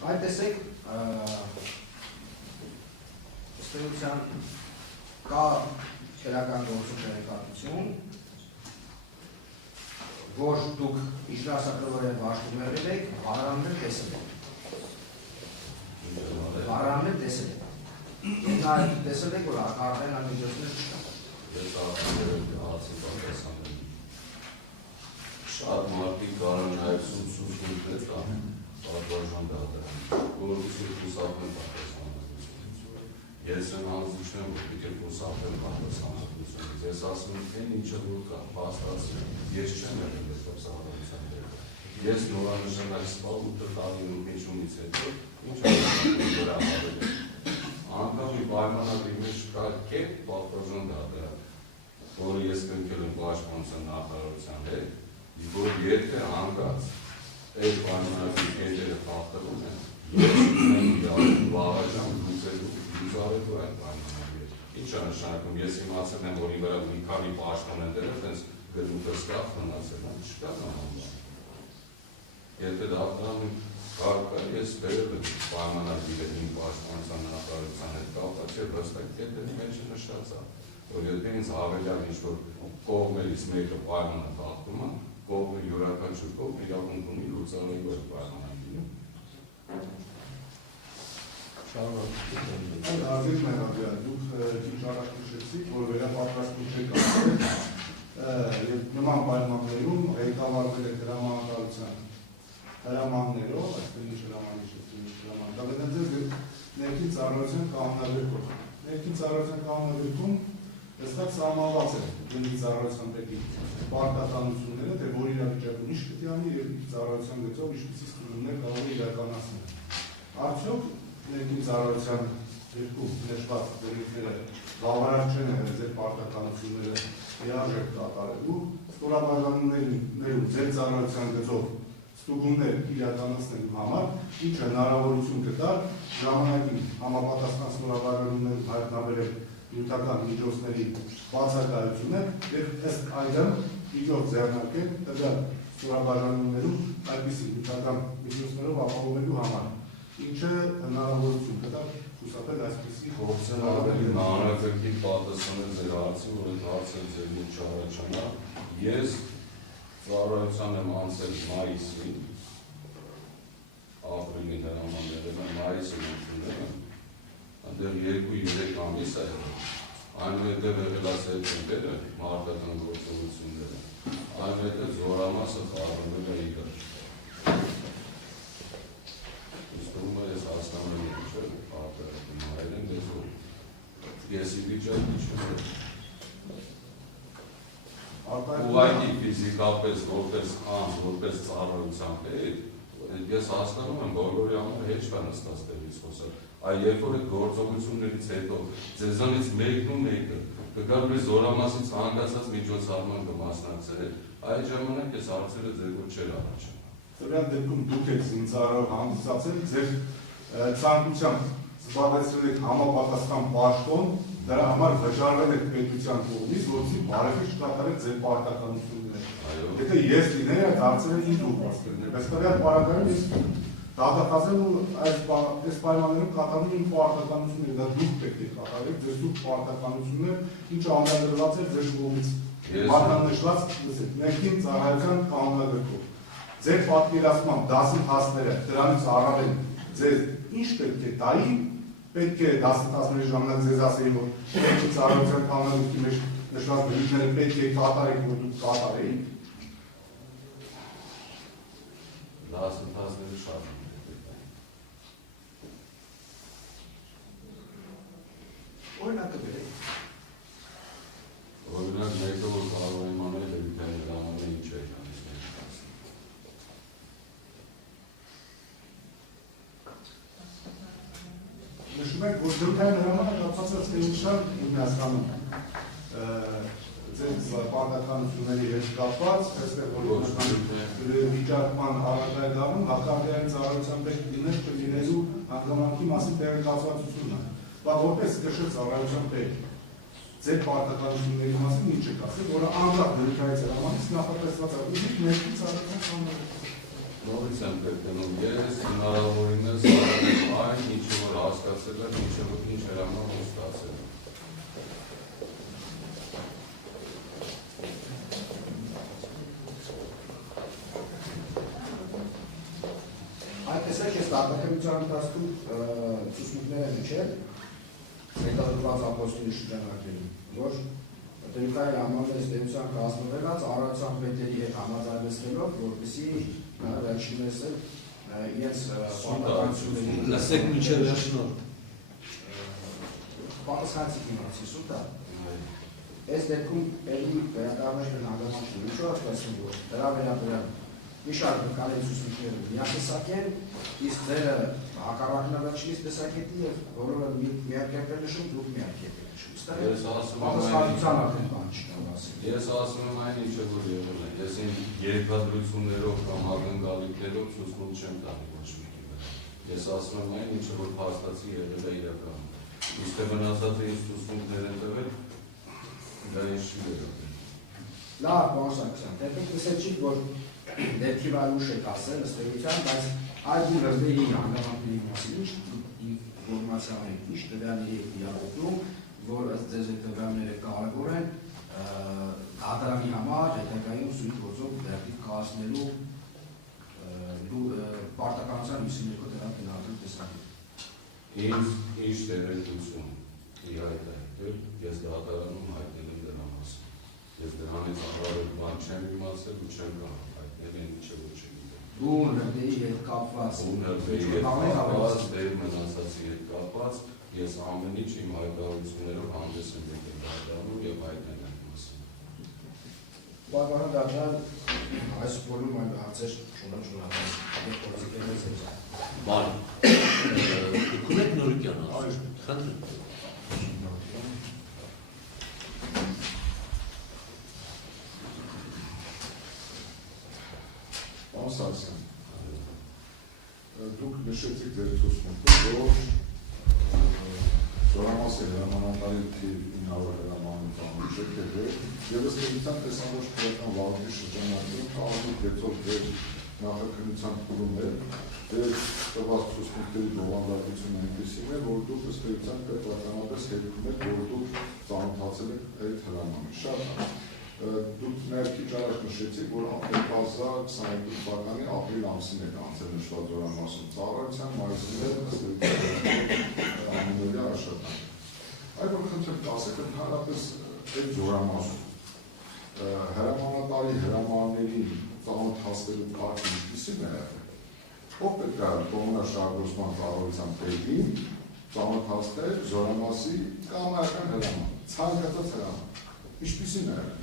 Այդ տեսեք, ըստեյության կա քերական գործում տեղեկատվություն, որ դուք իշրասակրվորեն վարշտումերել եք, վարարաններ տեսել եք։ Վարարաններ տեսել եք։ Եվ նա տեսել եք, որ ակարդային ամիջոցներ չկա։ Ես աղացի պատասխանել։ Շատ մարդիկ կարան նաև սուսկույթներ կան, պատվարժան դատան, որովհետև կուսակն պատասխանատվությունից։ Ես եմ հանձնիչն եմ, որ պիտի կուսակն պատասխանատվությունից։ Ես ասում եմ, այն ինչը որ կա, փաստացի, ես չեմ եղել ես սահմանության դեպքում։ Ես նորանշանակ սպալ 8 տարի նույնությունից հետո ինչ վրա հավել եմ։ Անգամ մի պայմանագրի մեջ կա կետ պատվարժան դատան, որը ես կնքել եմ պաշտպանության նախարարության հետ, որ եթե հանգած այդ պայմանագրի կետերը խախտվում են, ես ունեմ վաղաժամ լուծարելու այդ պայմանագրի։ Ինչ է նշանակում, ես իմացել եմ, որի վրա մի քանի պաշտպան են դրել, հենց գլուխը սկաֆ մնացել են, չկա նահանգան։ Եթե դատարանը կարող է, ես բերել եմ պայմանագրի իմ պաշտպանության նախարարության հետ կապված եւ հստակ կետերի մեջ նշած է, որ եթե ինձ հավելյալ ինչ-որ կողմերից մեկը պայմանը խախտում է, կողմը յուրաքանչյուր կողմ իրավունք ունի լուծարելու այդ պայմանագրին։ Ազիզ Մեղաբյան, դուք քիչ առաջ նշեցիք, որ վերապատրաստում չեք արել եւ նման պայմաններում ղեկավարվել է դրամատարության հրամաններով, այսպես ինչ հրաման, դավեդանձեզ ներքին ծառայության կանոնագրքով։ Ներքին ծառայության կանոնագրքում հստակ սահմանված է գնդի ծառայության պետի պարտականությունները, թե որ իրավիճակում ինչ պետք է անի եւ ծառայության գծով ինչպիսի ստուգումներ կարող է իրականացնել։ Արդյոք ներքին ծառայության երկու նշված դեպքերը բավարար չեն եղել ձեր պարտականությունները լիարժեք կատարելու, ստորաբաժանումներում ձեր ծառայության գծով ստուգումներ իրականացնելու համար, ինչը հնարավորություն կտար ժամանակին համապատասխան ստորաբաժանումներում հայտնաբերել նյութական միջոցների բացակայությունը եւ ըստ այդմ միջոց ձեռնարկել տվյալ ստորաբաժանումներում այդպիսի նյութական միջոցներով ապահովելու համար, ինչը հնարավորություն կտար խուսափել այսպիսի Փորձել ավելի մանրակրկիտ պատասխանել ձեր հարցի, որ այդ հարցը ձեր ինչ առաջանա։ Ես ծառայության եմ անցել մայիսին, ապրիլի հրամաններում եմ մայիսին ընդունել եմ, այնտեղ 2-3 ամիս է եղել, այնուհետև եղել է սեպտեմբերը մարտական գործողությունները, այնուհետև զորամասը խառնվել է իրար։ Իսկում ես հասկանում եմ ինչ է պատերազմ հայերեն լեզվով, ես ի վիճակի չեմ։ Ուղղակի ֆիզիկապես որպես անձ, որպես ծառայության պետ, ես հասկանում եմ, բոլորի համար հեչ բան նստած տեղից խոսել, այ երբ որ այդ գործողություններից հետո ձեզանից մեկն ու մեկը կգար մեր զորամասից հանգացած միջոցառման կմասնակցել, այդ ժամանակ ես հարցերը ձեր որ չէր առաջանա։ Տվյալ դեպքում դուք եք զինծառայող հանդիսացել, ձեր ցանկությամբ զբաղեցրել եք համապատասխան պաշտոն, դրա համար վճարվել եք պետության կողմից, որպեսզի բարեխիղճ կատարեք ձեր պարտականությունները։ Եթե ես լինեի, այդ հարցերը ինձ ուղղված կլիներ, բայց տվյալ պարագայում ես դատախազել ու այս պայմաններում կատարում իմ պարտականությունները, դա դուք պետք է կատարեք, ձեր սուրբ պարտականությունները, ինչը ամրագրված է ձեր կողմից մատնանշված ներքին ծառայության կանոնագրքով։ Ձեր պատկերացմամբ դասընթացները դրանից առավել ձեզ ինչ պետք է տայի, պետք է դասընթացների ժամանակ ձեզ ասեի, որ ներքին ծառայության կանոնագրքի մեջ նշված բնույթները պետք է կատարեք, որ դուք կատարեիք։ Դասընթացները շատ են։ Օրինակը բերեք։ Օրինակ մեկը որ կարող եմ անել դեպի ժամանակ ինչ է կանից։ Նշում եք, որ դրութային հրամանը կապված է ստեյնշան ինքնասկանում ձեր պարտականությունների հետ կապված, այստեղ որ վիճակման առարկայականում հակարդային ծառայության պետք լինել կլինելու հանգամանքի մասին տեղեկացվածությունը։ Բայց որպես կշռ ծառայության պետք ձեր պարտականությունների մասին ինչ եք ասել, որը անկախ դրութային հրամանից նախատեսված է, ուզիք ներքին ծառայության կանոնը։ Նորից եմ կրկնում, ես հնարավորինս այն ինչը որ հասկացել եմ, ինչը որ ինչ հրաման ու ստացել եմ։ Այդ տեսակ ես տակնականության ընթացքում ցուցմունքներ եմ իջել հետադրված ապոստոլի շրջանակներում, որ Տերուկայի համանձնես տերության կազմվելած առացան պետերի հետ համաձայնեցնելով, որպեսզի վերջիններս իրենց պարտականությունների Լսեք միջև վերջնոր։ պատասխանեցիք իմացի սուտա։ Այս դեպքում էլի վերականգնել հանգամանքն ինչու ասում որ դրա վերաբերյալ մի շարք նկարել ցուցմունքները միատեսակ են, իսկ ձերը հակառակնավարչից տեսակետի եւ որոնը միակերպել նշում դուք միակերպել նշում։ Ես ասում եմ այն ինչը որ եղել է, ես իմ երկրադրություններով կամ ակնկալիքներով ցուցմունք չեմ տալի ոչ մեկի վրա։ Ես ասում եմ այն ինչը որ փաստացի եղել է իրականում։ Իսկ թե մնացածը ինձ ցուցմունքներ են տվել, դա ինչ չի վերաբերում։ Լավ, պարոն Սարգսյան, դեպի տեսեցիք, որ ներքիվային ուշ եք ասել, ըստ էության, բայց այդ լրդերի հանգամանքների մասին ինչ ինֆորմացիաներ, ինչ տվյալների եք իրականում, որ ըստ ձեզ այդ տվյալները կարևոր են դատարանի համար հետագայում սույթ գործով դեպի կայացնելու պարտականության 52 դրամ գնահատելու տեսակետ։ Ինձ ինչ տեղեկություն իհայտ է, ես դատարանում հայտնել եմ դրա մասին։ Ես դրանից առավել բան չեմ իմացել ու չեմ կարող հայտնել այն ինչը որ չգիտեմ։ Դու լրդերի հետ կապված, դեր մնացածի հետ կապված, ես ամեն ինչ իմ հայտարարություններով հանդես եմ եկել դատարանում եւ հայտնել եմ մասին։ Պարոն Դավթյան, այս բոլոր այն հարցեր շնորհակալ եմ պոլիտիկայից եմ։ Բարի։ Դուք Նորիկյան ասում, խնդրեմ։ Պարոն Սարգսյան, դուք նշեցիք ձեր ցուցմունքը, որ Զորամասի հրամանատարի թիվ 900 հրամանին տանում չեք եղել, եւ ըստ էության տեսանոց քրական վարորդի շրջանակներում կազմում 6-ով ձեր նախաքննության փուլում է, ձեր տված ցուցմունքների բովանդակությունը այնպեսին է, որ դուք ըստ էության պետականապես հետքում եք, որ դուք ծանոթացել եք այդ հրամանին։ Շատ դուք նաև քիչ առաջ նշեցիք, որ 2022 թվականի ապրիլ ամսին եք անցել նշված Զորամասում ծառայության մայիսին ըստ ամենօրյա աշխատանք։ Այդ որ խնդրեմ ասեք ընդհանրապես այդ Զորամասում հրամանատարի հրամանների ծանոթացնելու կարգը ինչպիսին է եղել։ Ով պետք է կոմունաշահագործման ծառայության պետին ծանոթացնել Զորամասի կամայական հրաման, ցանկացած հրաման։ Ինչպիսին է եղել։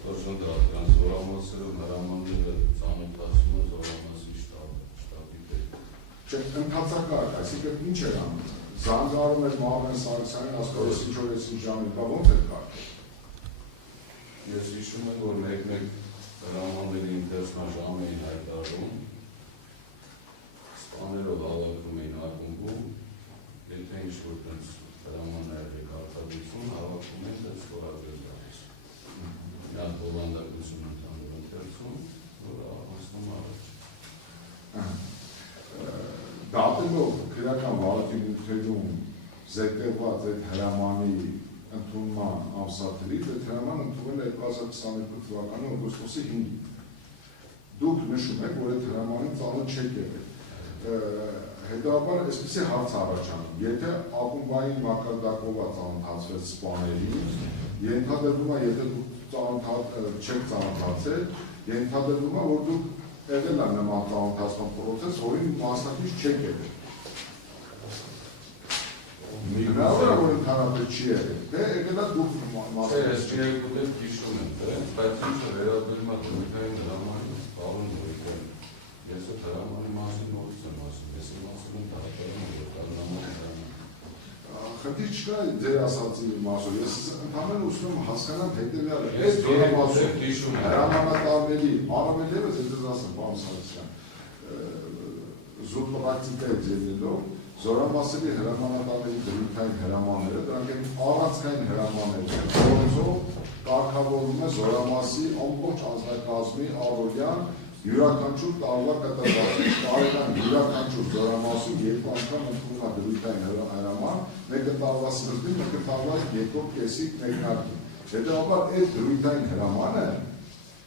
Точно да, դրանց Զորամասերում հրամանները ծանոթացնում է Զորամասի շտաբի պետ։ Չէ, ընդհանրակարգ, այսինքն ինչ էր անում։ Զանգարում էր Մահմեդ Սարգսյանին, ասում էր ինչ որ էսի ժամի, դա ո՞նց էր կարգել։ Ես հիշում եմ, որ մեկ-մեկ հրամանների ինտերսնաժամ էին հայտարարում, սպաներով հավաքվում էին ակումբում, եթե ինչ-որ տենց հրամաններ եք արտադրություն, հավաքվում են տենց ստորագրել դարձ։ Նա բովանդակություն ընդհանուր ընթերցում, որ անցնում առաջ։ Դատելով քրական վարակի նյութերում զետեղված այդ հրամանի ընդունման ամսաթվից, այդ հրաման ընդունել է 2022 թվականի օգոստոսի 5-ին։ Դուք նշում եք, որ այդ հրամանին ծանոթ չեք եղել։ Հետևաբար այսպիսի հարց առաջանում, եթե ակումբային մակարդակով ծանոթացվեց սպաներին, ենթադրվում է, եթե դուք չեք ծանոթացել, ենթադրվում է, որ դուք եղել է նման ծանոթացման պրոցես, որին մասնակից չեք եղել։ Հնարավոր է, որ ընդհանրապես չի եղել, թե եղել է դուք մասնակից չեք եղել։ Ես հիշում եմ, բայց ինչը վերաբերում է Նորիկային հրամանին, պարոն Նորիկյան, ես այդ հրամանի մասին նորից եմ ասում, ես իմացել եմ դատարանում, որ կա հրամանի հրաման։ Խնդիր չկա ձեր ասածի մասով, ես ընդհանրապես ուզում եմ հասկանալ հետևյալը, Ես հիշում եմ հրամանատարների, առավել ևս ես ասեմ, պարոն Սարգսյան, զուտ պրակտիկա է ձևելով, Զորամասերի հրամանատարների դրույթային հրամանները, դրանք են առանցքային հրամաններ, որոնցով կարգավորվում է Զորամասի ամբողջ անձնակազմի առօրյան յուրաքանչյուր տարվա կտրվածքի տարեկան յուրաքանչյուր զորամասում երկու անգամ ընդունում է դրույթային հրաման, մեկը տարվա սկզբին, մեկը տարվա երկրորդ կեսի մեկնարկին։ Հետևաբար այդ դրույթային հրամանը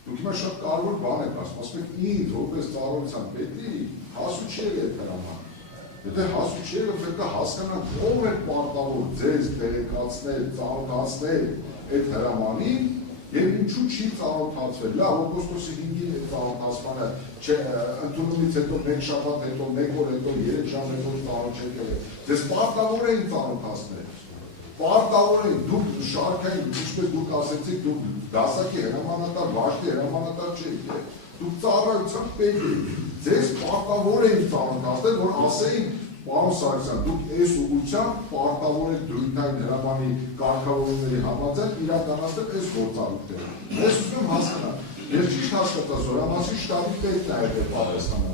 դուք հիմա շատ կարևոր բան եք ասում եք ինձ որպես ծառայության պետի հասու չի այդ հրամանը։ Եթե հասու չի պետք է հասկանանք ով է պարտավոր ձեզ տեղեկացնել, ծանոթացնել այդ հրամանին եւ ինչու չի ծանոթացվել։ Լավ, օգոստոսի 5-ին այդ ծանոթացմանը ընդունումից հետո 1 շաբաթ հետո, 1 օր հետո, 3 ժամ հետո ծանոթ չեք եղել։ Ձեզ պարտավոր էին ծանոթացնել։ Պարտավոր էին դուք շարքային, ինչպես դուք ասեցիք, դուք դասակի հրամանատար, վաշտի հրամանատար չեք, դուք ծառայության պետ եք, ձեզ պարտավոր էին ծանոթացնել, որ ասեին, պարոն Սարգսյան, դուք այս ուղղությամբ պարտավոր եք դրույթային հրամանի կարգավորումների համաձայն իրականացնել այս գործառույթները։ Ես ուզում եմ հասկանալ, ես ճիշտ հասկացա, զորամասի շտաբի պետն է այդ պատասխանը։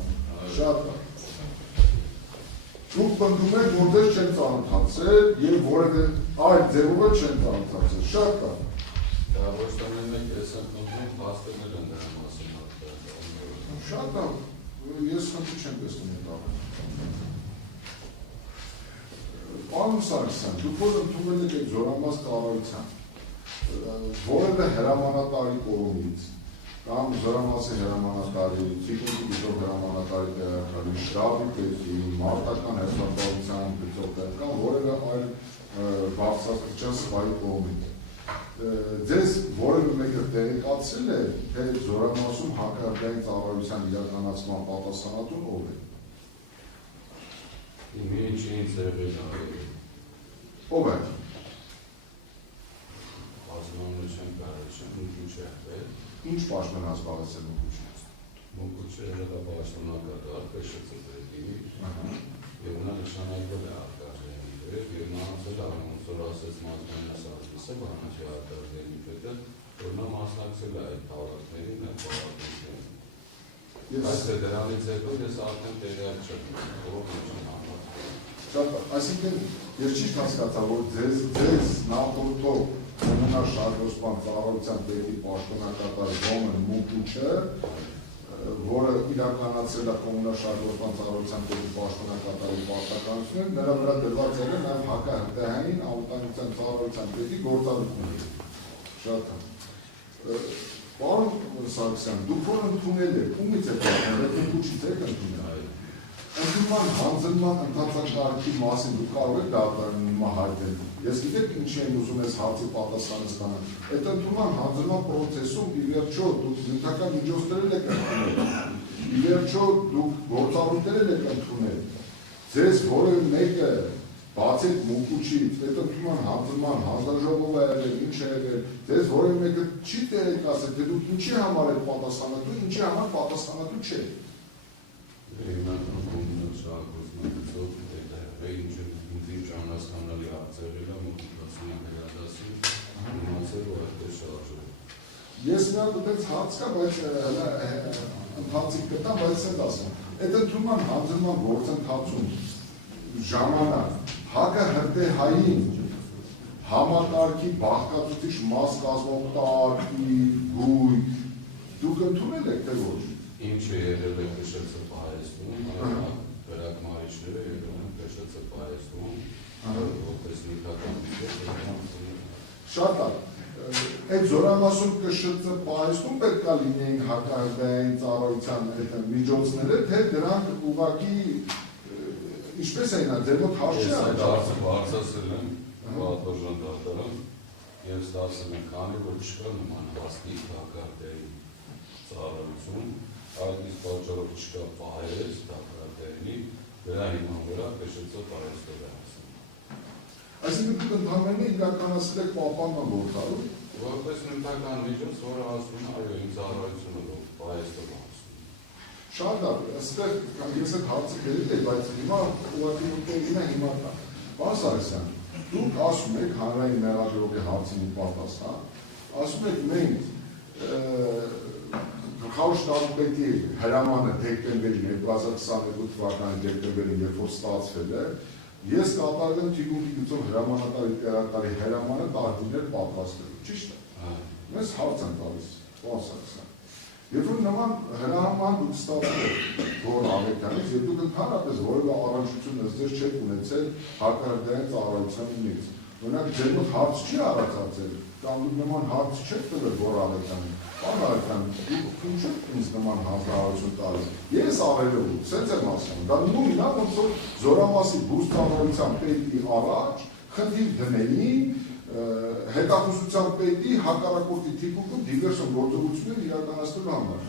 Շատ լավ։ Դուք պնդում եք, որ ձեզ չեն ծանոթացել եւ որևէ այլ ձևով էլ չեն ծանոթացել։ Շատ լավ։ Դա ոչ թե մենք ես ընդունում փաստերներ են դրա մասին։ Շատ լավ։ Ես խնդիր չեմ տեսնում դա։ Պարոն Սարգսյան, դուք որ ընդունել եք այդ զորամաս կառավարության, որևէ հրամանատարի կողմից կամ զորամասի հրամանատարի, ցիկլի գծով հրամանատարի տեղակալի, շտաբի պետի, մարտական հերթապահության գծով կամ որևէ այլ բարձրացուցիչ սպայի կողմից։ Ձեզ որևէ մեկը տեղեկացրել է, թե զորամասում հակահարդային ծառայության իրականացման պատասխանատուն ով է։ Ինչ եղել է։ Ով է։ Պաշտպանության կառույցը ինչ եղել։ Ինչ պաշտպան զբաղեցել Մուկուչը։ Մուկուչը եղել պաշտպանակատար ԿՇՑ-ի եւ նա նշանակվել է արտադրյալի եւ նա ասել է որ ասես մասնային սարքիսը բանաչի արտադրյալի պետը որ նա մասնակցել է այդ տարածքներին այդ պարապմունքներին։ Այս դրանից հետո ես արդեն տեղյակ չեմ ով ինչ Շատ, այսինքն ես ճիշտ հասկացա, որ ձեզ նախորդող Կոմունալ շարժոսպան ծառայության պետի պաշտոնակատար Ռոմեն Մուկուչը, որը իրականացրել է Կոմունալ շարժոսպան ծառայության պետի պաշտոնակատարի պարտականությունը, նրա վրա դրված եղել նաև հակահրթիային անվտանգության ծառայության պետի գործառույթները։ Շատ Պարոն Սարգսյան, դուք որ ընդունել եք, ումից եք ընդունել, Մուկուչից եք ընդունել։ Ընդունման հանձնման ընթացակարգի մասին դուք կարող եք դատարանին հայտնել։ Ես գիտեք ինչի եմ ուզում ես հարցի պատասխանը ստանալ։ Այդ ընդունման հանձնման process-ում ի վերջո դուք նյութական միջոցներ եք ընդունել։ Ի վերջո դուք գործառույթներ եք ընդունել։ Ձեզ որևէ մեկը բացի Մուկուչից, այդ ընդունման հանձնման հանձնաժողով է եղել, ինչ է եղել, ձեզ որևէ մեկը չի տեղեկացել, թե դուք ինչի համար եք պատասխանատու, ինչի համար պատասխանատու չեք։ Ես մի հատ այդպես հարց կա, բայց ընթացիկ կտամ, բայց եմ ասում։ Այդ ընդունման հանձնման գործընթացում ժամանակ հակահրթիային համակարգի բաղկացուցիչ մաս կազմող տարի, գույք, դուք ընդունել եք, թե ոչ։ Ինչ է եղել է ԿՇՑ պահեստում, վերակմարիչները եղել են ԿՇՑ պահեստում, որպես նյութական միջոց։ Շատ լավ։ Այդ զորամասում ԿՇՑ պահեստում պետք է լինեին հակահրթիային ծառայության միջոցները, թե դրանք ուղղակի ինչպես էին ձեր մոտ հարց չի եղել։ Ես բարձրացրել եմ պատվոժան դատարան եւ ստացել եմ քանի որ չկա նման հաստիկ հակահրթիային ծառայություն, այդ իսկ պատճառով չկա պահես հակահրթիայինի, դրա հիման վրա ԿՇՑ պահեստով է հասնում։ Այսինքն դուք ընդհանրապես իրականացրել եք պահպանման գործառույթ։ Որպես նյութական միջոց, որը ասում է, այո, ինձ ծառայությունը պահեստով է հասնում։ Շատ լավ, այստեղ ես այդ հարցը բերել եմ, բայց հիմա ուղղակի ուտելին է հիմա կա։ Պարոն Սարգսյան, դուք ասում եք հանրային մեղադրողի հարցին պատասխան, ասում եք մենք գլխավոր շտաբի հրամանը դեկտեմբերին 2022 թվականի դեկտեմբերին երբ որ ստացվել է, ես կատարել եմ թիկունքի գծով հրամանատարի տեղակալի հրամանը տարբերներ պատրաստելու, ճիշտ է։ Մեզ հարց են տալիս, պարոն Սարգսյան։ Երբ որ նման հրաման դուք ստացել եք որ Ալեքյանից, եւ դուք ընդհանրապես որևէ առնչություն ըստ չեք ունեցել հարկարդային ծառայության ունից։ Օրինակ ձեր մոտ հարց չի առաջացել, կամ դուք նման հարց չեք տվել որ Ալեքյանին։ Պարոն Ալեքյան, դուք ինչ եք ինձ նման հանրահարություն տալիս։ Ես արել եմ, սենց եմ ասում, դա նույնն է, ոնց որ Զորամասի բուժ ծառայության պետի առաջ խնդիր դնեին հետախուզության պետի հակառակորդի թիկունքում դիվերսիոն գործողություններ իրականացնելու համար։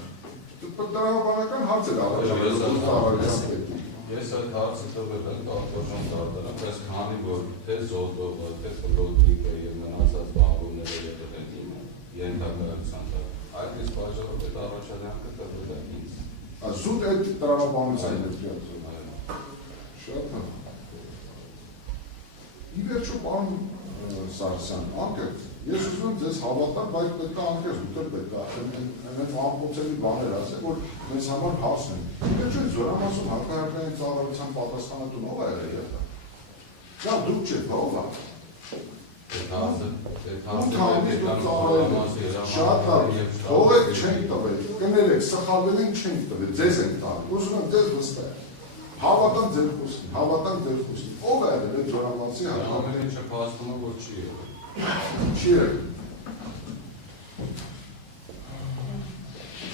Տրամաբանական հարց էր առաջացել։ Ես այդ հարցը տվել եմ Կապտորժան Դարդարան, բայց քանի որ թե Զոդովը, թե Պլոդիկը եւ մնացած բանվորները եղել են իմ ենթակայության տակ, այդ իսկ պատճառով այդ առաջադրանքը տվել է ինձ։ Զուտ այդ տրամաբանության հետ շատ լավ։ Ի վերջո, պարոն Սարգսյան, անկեղծ, ես ուզում եմ ձեզ հավատալ, բայց պետք է անկեղծ ուտել պետք է, այն ամփոփելի բաներ ասել, որ մեզ համար հասն են։ Ի վերջո Զորամասում հարկահարկային ծառայության պատասխանատուն ով է եղել։ Դա դուք չեք, ով է։ Շատ լավ, թողեք չենք տվել, կներեք, սխալվել ենք չենք տվել, ձեզ ենք տալ, ուզում եմ ձեզ վստահ։ Հավատան ձեր խոսքին, ով է եղել այդ Զորամասի Ամեն ինչը փաստում է, որ չի եղել։ Չի եղել։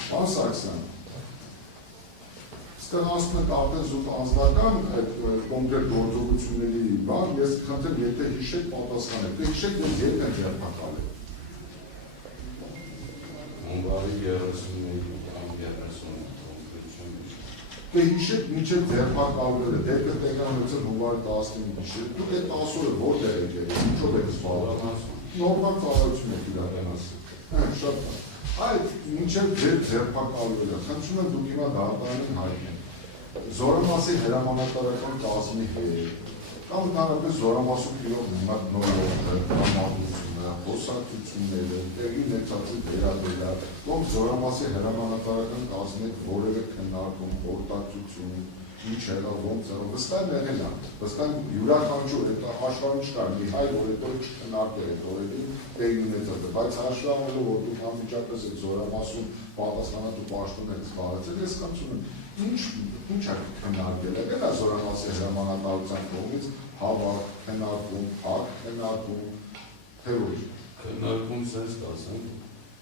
Պարոն Սարգսյան, ստեղծում եք արդեն զուտ անձնական այդ կոնկրետ գործողությունների բան, ես խնդրեմ, եթե հիշեք պատասխանեք, թե հիշեք դες երբ են ձերբակալել։ Հունվարի 31 կամ 30 Թե հիշեք մինչև ձերբակալվել է, դեպքը տեղանոցը հունվարի 15-ին հիշեք, դուք այդ 10 օրը որտեղ եք եղել, ինչով եք զբաղվել։ Նորմալ ծառայություն եք իրականացրել։ Շատ լավ։ Այդ մինչև ձեր ձերբակալվել է, խնդրում եմ դուք հիմա դատարանին հայտնեք։ Զորամասի հրամանատարական կազմի հետ, կամ ընդհանրապես Զորամասում իրող նորորը, տրամադրությունը, խոսակցությունները, տեղի ունեցածի վերաբերյալ, ոնց Զորամասի հրամանատարական կազմի հետ որևէ քննարկում, խորհրդակցություն, ինչ եղավ, ոնց եղավ, վստահ եղել է, վստահ յուրաքանչյուր այդ աշխարհում չկար մի հայ, որ այդ օրը չքննարկել այդ օրերին տեղի ունեցածը, բայց հաշվի առնելով, որ դուք անմիջապես եք Զորամասում պատասխանատու պաշտոն եք զբաղեցել, ես կարծում եմ ինչ է քննարկել, եղել է Զորամասի հրամանատարության կողմից հավաք, քննարկում, փակ, քննարկում, թե ոչ։ Քննարկում sense կասեմ,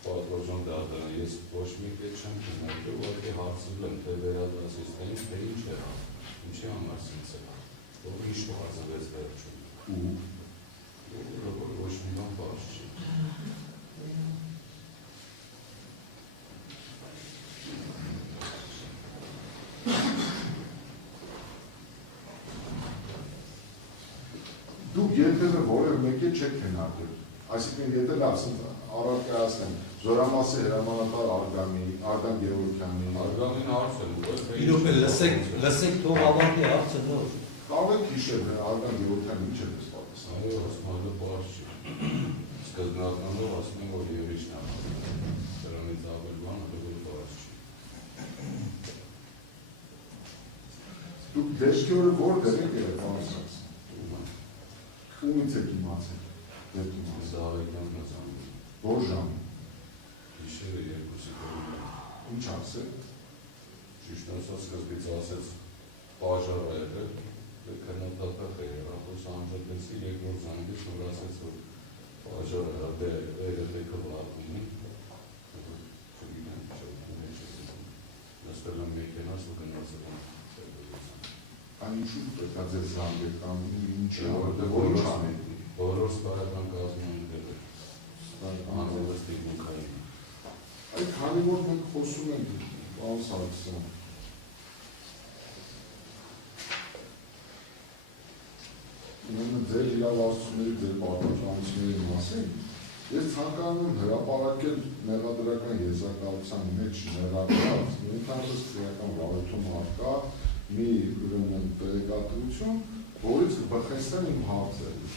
Պատվոժան Դարդարան, ես ոչ մի կետ չեմ քննարկել, որտե հարցրել եմ, թե վերադասից թե ինչ է, ինչի համար sense է, որ ինչ պարզվեց վերջում։ Որ ոչ մի բան պարզ չի։ Դուք երբևէ որևէ մեկի չեք քննարկել, այսինքն եթե լավ առարկայացնեմ, Զորամասի հրամանատար Արգան Գևորգյանի, Արգամին հարց եմ ուղղել։ Իրոք է լսեք թող ավարտի հարցը նոր։ կարող եք հիշել Արգան Գևորգյանը ինչ է դες պատասխանել։ Այո, ասում եմ պարզ չի։ Սկզբնականով ասում եմ, որ Եվիչն է։ Դրանից ավել բանը դեռ պարզ չի։ Դուք դեպքի օրը որտեղ եք եղել, պարոն Սարգսյան։ Ումից եք իմացել։ Զավեկյան մազանում։ Որ ժամ։ Գիշերը 2-ի կողմը։ Ինչ ասել։ Ճիշտ ասած սկզբից ասեց բաժար է եղել, քննադատах է եղել, անջատեցի երկրորդ զանգից, որ ասեց, որ բաժար է եղել, երեխեքը վարվում են, չգիտեմ, նստել եմ մեքենաս ու գնացել եմ տելևիզիոն։ Այն ինչու պետք է ձեզ զանգել կամ ինչ է, որտեղ որ ինչ անեք։ Բոլոր սպայական կազմում ընկել է, անձևս տիպուկային։ Այդ քանի որ մենք խոսում ենք, պարոն Սարգսյան, ուրեմն ձեր իրավասությունների, ձեր պարտականությունների մասին, ես ցանկանում եմ հրապարակել մեղադրական եզրակացության մեջ ներառված մի քանի քրեական վարույթում արկա մի ուրեմն տեղեկատվություն, որից կբխեցնեմ իմ հարցերը։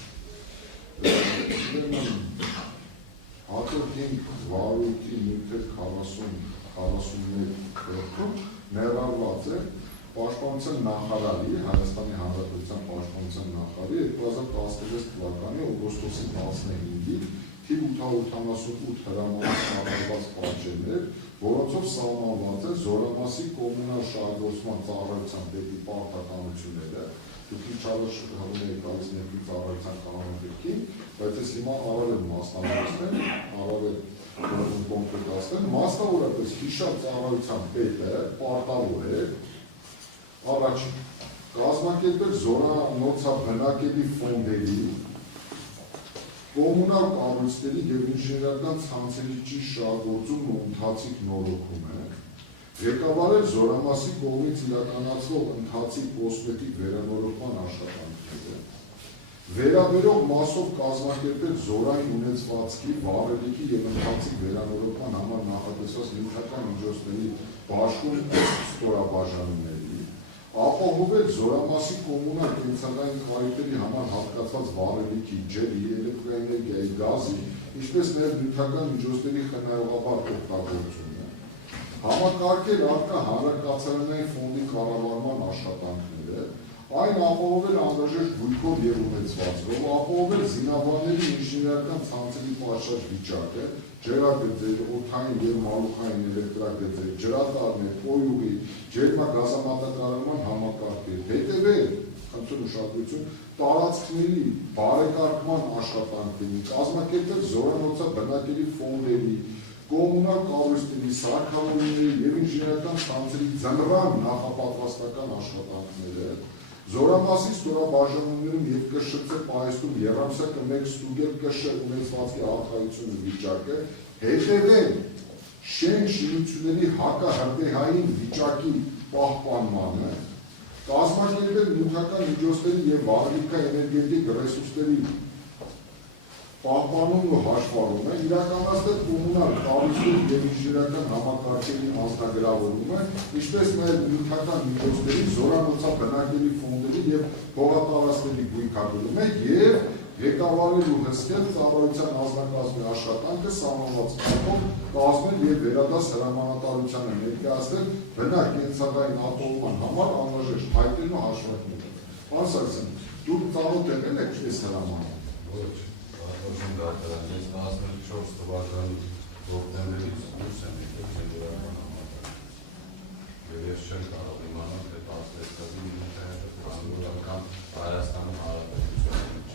Հատորքին վարույթի նյութեր 40-41 թերքում ներառված է Պաշտպանության նախարարի, Հայաստանի Հանրապետության Պաշտպանության նախարարի 2016 թվականի օգոստոսի 15-ի թիվ 888 հրամանից կատարված պատճեններ, որոնցով սահմանված է Զորամասի կոմունալ շահագործման ծառայության դեպի պարտականությունները, դուք ինչ հաղում եք գալիս ներքին ծառայության կանոնագրքին, բայց ես հիմա առավել մասնավորացնեմ, առավել կոնկրետացնեմ, մասնավորապես հիշած ծառայության պետը պարտավոր է առաջին կազմակերպել զորանոցաբնակելի ֆոնդերի, կոմունալ կառույցների և ինժեներական ցանցերի ճիշտ շահագործումն ու ընթացիկ նորոգումը, ղեկավարել Զորամասի կողմից իրականացվող ընթացիկ կոսմետիկ վերանորոգման աշխատանքները, վերաբերող մասով կազմակերպել զորային ունեցվածքի, վառելիքի և ընթացիկ վերանորոգման համար նախատեսված նյութական միջոցների բաշխում ստորաբաժանումների, ապահովել Զորամասի կոմունալ կենցաղային կարիքների համար հատկացված վառելիքի, ջրի, էլեկտրոէներգիայի, գազի, ինչպես նաև նյութական միջոցների խնայողաբար օգտագործումը, համակարգել առկա հանրակացարանային ֆոնդի կառավարման աշխատանքները, այն ապահովել անհրաժեշտ գույքով և ունեցվածքով, ապահովել զինավարների ինժեներական ցանցերի պատշաճ վիճակը, ջրագծեր, օդային և մալուխային էլեկտրագծեր, ջրատարներ, պոյուղի, ջերմագազամատակարարման համակարգեր, հետևել, խնդրում ուշադրություն, տարածքների բարեկարգման աշխատանքների, կազմակերպել զորանոցաբնակելի ֆոնդերի, կոմունալ կառույցների, սարքավորումների և ինժեներական ցանցերի ձմռան նախապատրաստական աշխատանքները, Զորամասի ստորաբաժանումներում և ԿՇՑ պահեստում եռամսյակը 1 ստուգել ԿՇ ունեցվածքի առկայությունը վիճակը, հետևել շենք շինությունների հակահրդեհային վիճակի պահպանմանը, կազմակերպել նյութական միջոցների և վառելիքաէներգետիկ ռեսուրսների պահպանումն ու հաշվառումը, իրականացնել կոմունալ կառույցների և ինժեներական համակարգերի անձնագրավորումը, ինչպես նաև նյութական միջոցների, զորանոցաբնակելի ֆոնդերի և հողատարածքների գույքագրումը և ղեկավարել ու հսկել ծառայության անձնակազմի աշխատանքը սահմանված կարգով կազմել և վերադաս հրամանատարությանը ներկայացնել բնակ կենցաղային ապահովման համար անհրաժեշտ հայտերն ու հաշվարկները։ Պարոն Սարգսյան, դուք ծանոթ եղել եք այս հրամանը։ Ես 14 թվականի հոկտեմբերից դուրս եմ եկել կենտրոնական համակարգից։ Եվ ես չեմ կարող իմանալ, թե 16 թվականի անգորական Հայաստանի Հանրապետության միջև։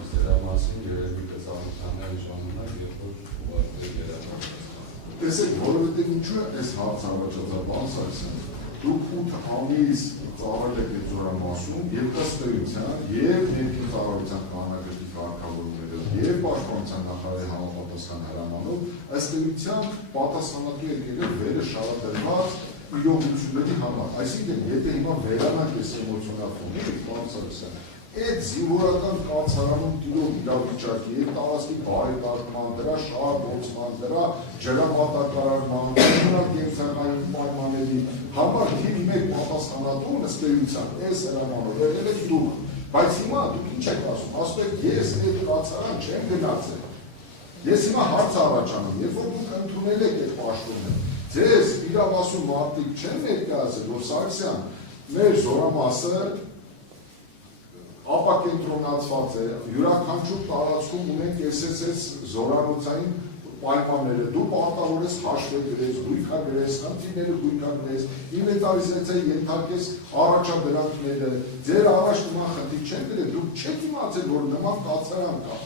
Ըստ դրա մասին երևի ծանոթանալ ժամանակ, երբ որ ուղղակի գերակայություն։ Տեսեք, որովհետև ինչու է այս հարցը առաջացավ, պարոն Սարգսյան, դուք 8 ամիս ծառայել եք այդ Զորամասում և ըստ էության և ներքին ծառայության կանոնագրքի կարգավորումներով և պաշտպանության նախարարի համապատասխան հրամանով ըստ էության պատասխանատու եք եղել վերը շարադրված իրողությունների համար։ Այսինքն, եթե հիմա վերանանք այս էմոցիոնալ ֆոնին, պարոն Սարգսյան, այդ զինվորական կացարանում տիրող իրավիճակի, այդ տարածքի բարեկարգման, դրա շահագործման, դրա ջրամատակարարման, դրա կենցաղային պայմանների համար թիվ 1 պատասխանատուն ըստ էության այս հրամանով եղել եք դուք, բայց հիմա դուք ինչ եք ասում, ասում եք ես այդ կացարան չեմ գնացել։ Ես հիմա հարց առաջանում, երբ որ դուք ընդունել եք այդ պաշտոնը, ձեզ իրավասու մարդիկ չեն ներկայացել, որ Սարգսյան, մեր Զորամասը ապակենտրոնացված է, յուրաքանչյուր տարածքում ունենք SSS զորանոցային պայմանները, դու պարտավոր ես հաշվետվես, գույքագրես, խնդիրները գույքագրես, ինվենտարիզացիայի ենթարկես առաջադրանքները, ձեր առաջ նման խնդիր չեն գրել, դուք չեք իմացել, որ նման կացարան կա։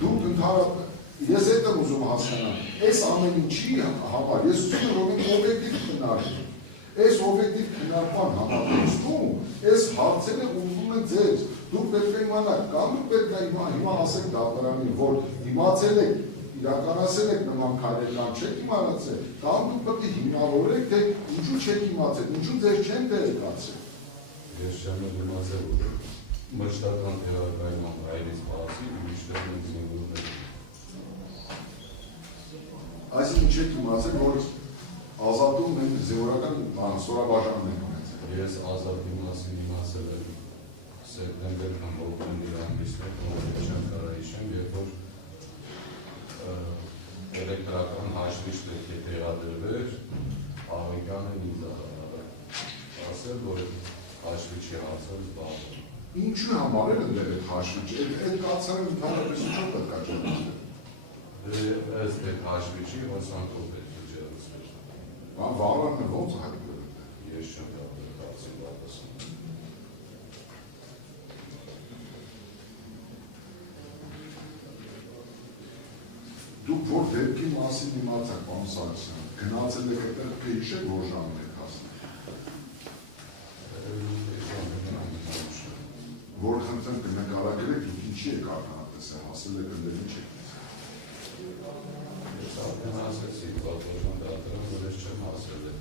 Դուք ընդհանրապես ես այդ եմ ուզում հասկանալ, այս ամեն ինչի համար, ես ուզում եմ, որ մենք օբյեկտիվ քննարկենք։ Այս օբյեկտիվ քննարկման համատեքստում այս հարցերը ուղղվում են ձեզ։ Դուք պետք է իմանաք, կամ դուք պետք է հիմա ասեք դատարանին, որ իմացել եք, իրականացել եք նման քայլեր, կամ չեք իմացել, կամ դուք պետք է հիմնավորեք, թե ինչու չեք իմացել, ինչու ձեզ չեն տեղեկացրել։ Ես չեմ իմացել, որ մշտական տեղակայման հայերից բացի ուրիշներ են զինվորներ։ Այսինքն չեք իմացել, որ ազատում են զինվորական ստորաբաժանում են ունեցել։ Ես ազատի մասին իմացել եմ սեպտեմբեր կամ օկտեմբեր ամիսներ, որ չեմ կարող հիշեմ, երբ որ էլեկտրական հաշվիչ պետք է տեղադրվեր, Աղիկյանը ինձ ասել, որ հաշվիչի հարցը զբաղվում։ Ինչու համար էլ ընդեր այդ հաշվիչ, այդ կացարը ընդհանրապես ինչու պետք է ջանցնել։ Ըստ այդ հաշվիչի հոսանքով պետք է ջերմացնել։ Բան վաղը ոնց է հայտնվել։ Ես չեմ դարձել պատասխան։ Դուք որ դեպքի մասին իմացաք, պարոն Սարգսյան, գնացել եք այդտեղ հիշեք որ ժամն եք հասնել։ Որ խնդրեմ կնկարագրեք դուք ինչի եք ականատեսել, հասել եք ընդեր ինչ եք։ Ես արդեն ասեցի, պատվոժան դատարան, որ ես չեմ ասել է։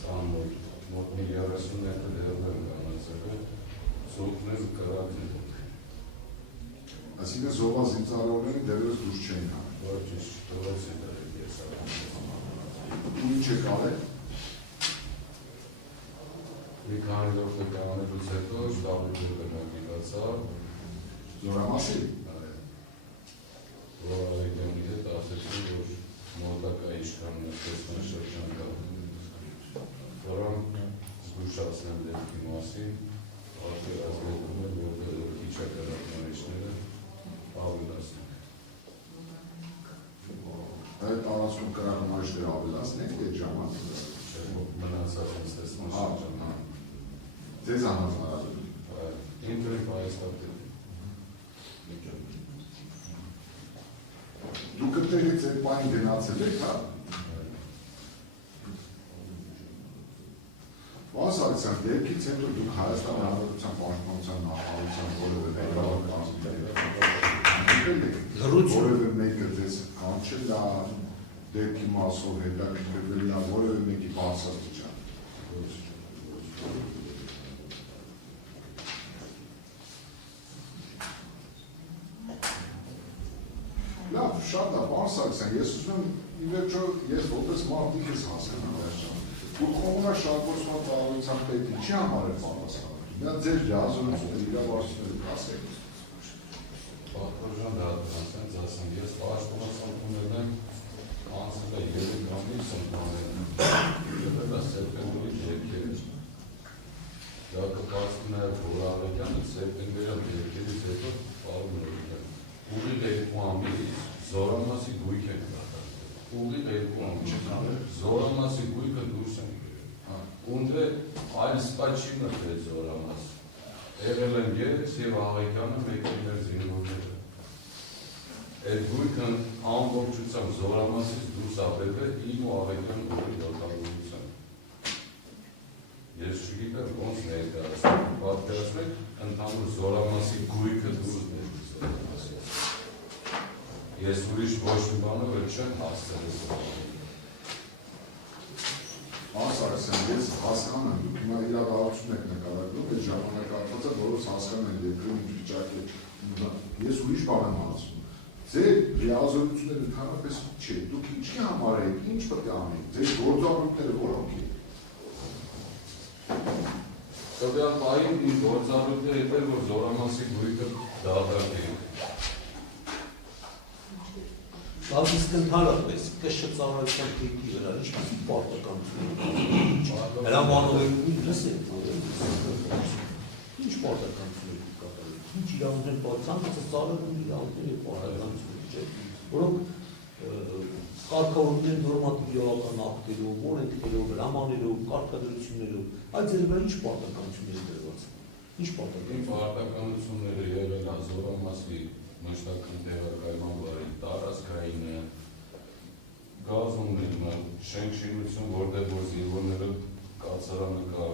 Սան մոտ մի 30 մետր դերով եմ կանացել է, զոհքներ կրակն է։ Այսինքն զոհազինծառայողները դեռևս դուրս չէին հանել։ Որ ճիշտ, դուրս է դրել ես արդեն։ Ու ինչ եք արել։ Մի քանի րոպե կանելուց հետո շտաբի բնակիցացա Զորամասի։ Որ այդտեղի հետ ասեցին, որ մոտակա իշխանն է տեսնաշրջան կա, որոնք զգուշացնեն դեպքի մասին, պատկերացնում են, որ քիչ է կրակնարիչները ավելացնեն։ Այդ տարածքում կրակնարիչները ավելացնեք այդ ժամանակ։ Մնացած ինձ տեսնաշրջան։ Ձեզ անհանրություն։ Ինձ Հայաստան Դուք այդտեղից այդ բանի գնացել եք, հա։ Պարոն Սարգսյան, դեպքից հետո դուք Հայաստանի Հանրապետության Պաշտպանության նախարարության որևէ որևէ մեկը ձեզ կանչել է դեպքի մասով հետաքրքրվել է որևէ մեկի բացատրության։ Լավ, շատ լավ, պարոն Սարգսյան, ես ուզում եմ ի վերջո ես որպես մարդիկ ես հասկանամ վերջան։ Դուք կոմունաշահագործման ծառայության պետ ինչի համար է պատասխանում։ Նա ձեր լիազորությունները իրավարությունները կասեք։ Պատվոժան դատարան, ասենց ասեմ, ես պաշտոնասանքուներ եմ անցել է 3 ամիս ընդանել եղել է սեպտեմբերի երկերից։ Դա կպասվում է, որ Աղետյանը սեպտեմբերյան երկերից հետո պարում է ուղիղ 2 ամիս զորամասի գույք են կատարել։ Ուղիղ 2 ամիս զորամասի գույքը դուրս են գրել։ Ունդը այլ սպա չի մտել զորամաս։ Եղել են ես և Աղետյանը մեկներ զինվորները։ Այդ գույքն ամբողջությամբ զորամասից դուրս ապրել իմ ու Աղետյան ուղի դատավորության։ Ես չգիտեմ ոնց ներկայացնել, պատկերացնեք ընդհանուր զորամասի գույքը դուրս զորամասից։ Ես ուրիշ ոչ մի բանով չեմ հասցել ես։ Պարոն Սարգսյան, ես հասկանում եմ, դուք հիմա իրավարություն եք նկարագրում, այդ ժամանակահատվածը, որոնց հասկանում են երկրում ինչ վիճակի է։ Ես ուրիշ բան եմ ասում։ Ձեր լիազորությունները ընդհանրապես չէ, դուք ինչի համար եք, ինչ պետք է անեք, ձեր գործառույթները որոնք են։ Տվյալ պահին իմ գործառույթները էր, որ զորամասի գույքը դատարկենք։ Լավ իսկ ընդհանրապես կշտծառայության դեպքի վրա ինչպես պարտականություն հրամանով լսեք ինչ պարտականություն կատարել ինչ իրավունքներ պարտականություն ծառայում իրավունքներ պարտականություն չէ որոնք կարգավորումներ նորմատիվ իրավական ակտերով օրենքներով հրամաններով կարգադրություններով այդ ձեր վրա ինչ պարտականություններ դրված ինչ պարտականությունները եղել է զորամասի մշտական տեղակայման վարի տարածքային գազոններն շենք-շինություն, որտեղ որ զինվորները կացարանը կա,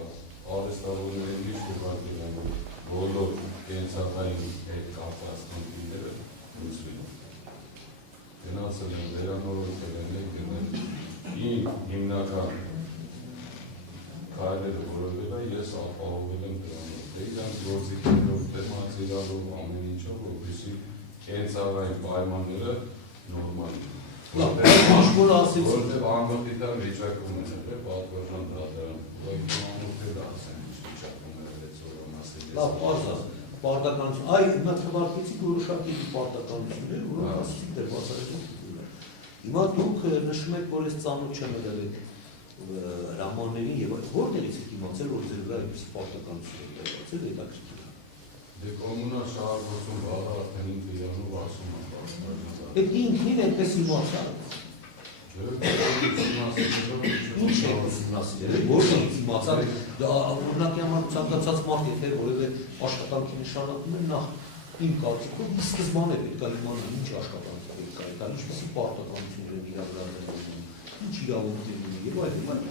արհեստավորների միշտ ուղղակի են, որ բոլոր կենցաղային հետ կապված խնդիրները լուծվեն։ Գնացել են, վերանորոգել են, գնել իմ հիմնական քայլերը որովհետև ես ապահովել եմ դրանով։ Դրանց գործիքներով, դեմացիրալով, ամեն ինչով, որպեսզի կենցաղային պայմանները նորմալ են։ Որտեղ ամբողջական վիճակում են եղել պատվոժան դատարան, այդ ամբողջը ասեն ինչ վիճակում են եղել զորամասի։ Լավ, պարտականություն, այ նա թվարկեցիք որոշակի պարտականություններ, որոնք ասեցիք դեր բացառություն։ Հիմա դուք նշում եք, որ ես ծանոթ չեմ եղել հրամաններին եւ որտեղից եք իմացել, որ ձեր վրա այդպես պարտականություն է տեղացել, հետաքրքիր է։ Դե կոմունալ շահագործում վաղը արդեն ինքը իրանով ասում է։ Այդ ինքնին այդպես իմացա։ Ինչ է ուսումնասիրել, որտեղից իմացա, օրինակի համար ցանկացած մարդ եթե որևէ աշխատանքի նշանակում է նախ իմ կարծիքով ի սկզբանե պետք է իմանալ ինչ աշխատանք է կայացել, ինչպիսի պարտականություններ են իրականացվում, ինչ իրավունքներ ունի եւ այլն։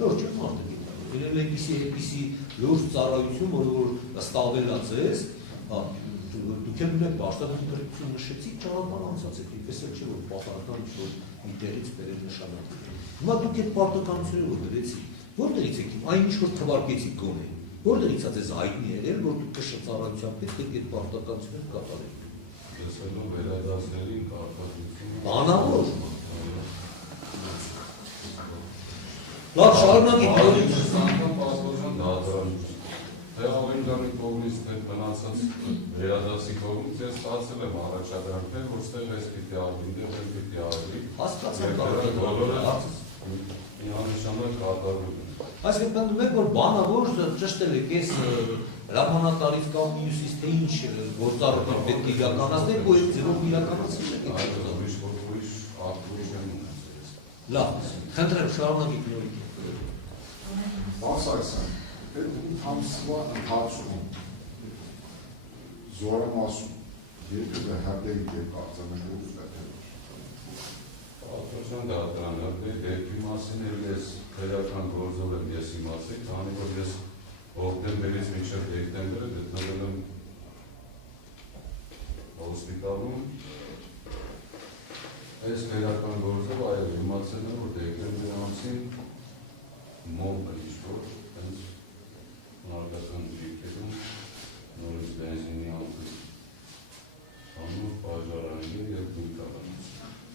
Նոր չէ մարդը գիտել, այնպիսի լուրջ ծառայություն, որ ստավելած ես, դուք էլ ունեք պարտականություն նշեցիք, ճանապարհ անցացեք, ինչպես էլ չէ որ պարտական ինչ-որ մի տեղից բերել նշանակում։ Հիմա դուք այդ պարտականությունները որ դրեցիք, որտեղից եք այն ինչ որ թվարկեցիք գոնե, որտեղից է ձեզ հայտնի եղել, որ դուք կշռծառայությամբ պետք է այդ պարտականությունները կատարեք։ Լսելով վերադասներին կարգադրություն։ Բանավոր։ Լավ շարունակեք։ Սանկան պասպորտան դատարան։ Թե ավենգանի կողմից, թե բնացած վերադասի կողմից ես ստացել եմ առաջադրանքներ, որ ստեղ ես պիտի արվի, դեղ էլ պիտի արվի։ Հասկացա բոլորը միանշանակ կատարվում են։ Այսինքն պնդում եք, որ բանավոր ճշտել եք ես հրամանատարից կամ մյուսից թե ինչ գործառույթ պետք է իրականացնեք, ու այդ ձևով իրականացնեք։ Այդ ուրիշ ակտուր չեմ ունեցել։ Լավ, խնդրեմ շարունակեք նորից։ Բասայսան, այդ 8 ամսվա ընթացքում զորամասում երբևէ հրդեհ եք արձանագրել Պատրաստան դատարանը, դեպքի մասին էլ ես քրեական գործով եմ ես իմացել, քանի որ ես հոկտեմբերից մինչև դեկտեմբերը գտնվել եմ հոսպիտալում, այս քրեական գործով այո իմացել եմ, որ դեկտեմբերի ամսին մոմը ինչ-որ հենց նարգական դիրքերում նորից բենզինի ալկոհոլ անուր պաժարանի և դույքարանից։